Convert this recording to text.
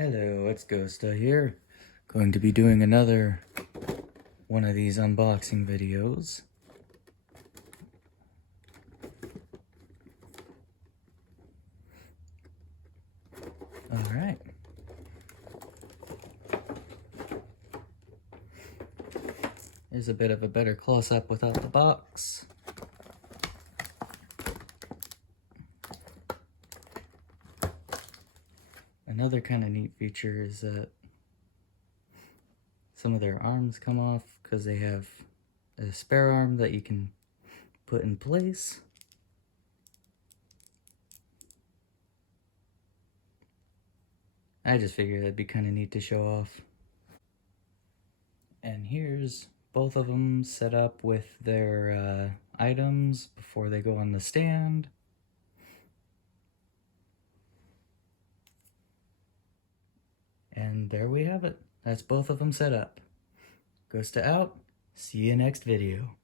Hello, it's Ghosta here. Going to be doing another one of these unboxing videos. Alright. Here's a bit of a better close-up without the box. Another kind of neat feature is that some of their arms come off because they have a spare arm that you can put in place. I just figured that'd be kind of neat to show off. And here's both of them set up with their items before they go on the stand. And there we have it. That's both of them set up. Ghosta out. See you next video.